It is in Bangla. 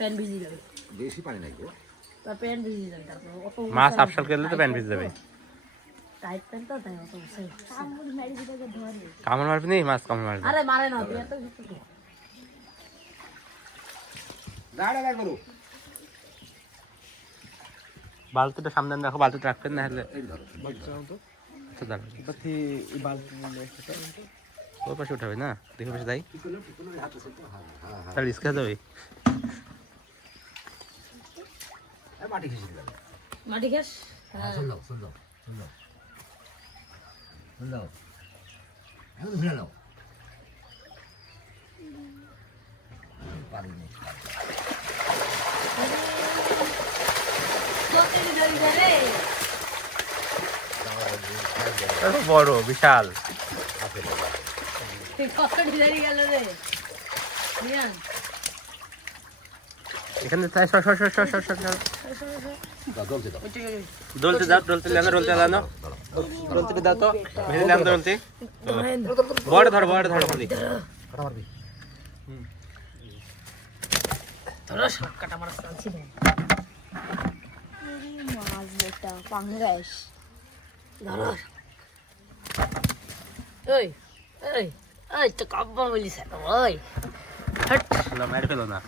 প্যান ভিজে যাবে বেশি পানি নাই গো তা প্যান ভিজে যাবে তারপর অত মাছ আফসাল করলে তো প্যান ভিজে যাবে টাইট প্যান তো তাই অত উঠে কামড় মারবি নি মাছ কামড় মারবি আরে মারে না তুই এত কিছু তো দাঁড়া দাঁড়া করো বালতিটা সামনে দেখো বালতিটা রাখবেন না হলে এই ধরো তো দাঁড়ান বাকি এই বালতি নিয়ে এসে ওর পাশে উঠাবে না দেখে পাশে যাই ঠিক হলো হাতে সেটা হ্যাঁ হ্যাঁ তাহলে রিস্ক যাবে হ্যাঁ মাটি খেসে দিলাম মাটি খাস হ্যাঁ শুন দাও এখন ভিড়ে নাও পারিনি বড় বিশাল কত ডিজাইন গেল রে নিয়ান এখানে তাই সর দলতে দাও ডলতে দাও ডলতে দাও তো ভেজে দাও ডলতে বড় ধর খালি মারবি তোরা সব কাটা মারা চাচ্ছি না মাছ বেটা পাঙ্গাস ধরো ওই ওই ওই তো কাব্বা বলিস ওই হট মেরে ফেলো না